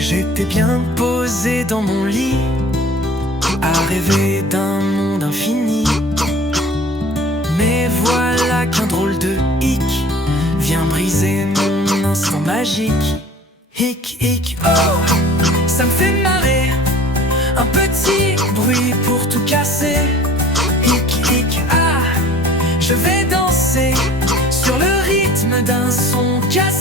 J'étais bien posé dans mon lit, à rêver d'un monde infini. Mais voilà qu'un drôle de hic vient briser mon instant magique. Hic, hic, oh, ça me fait marrer, un petit bruit pour tout casser. Hic, hic, ah, je vais danser sur le rythme d'un son cassé.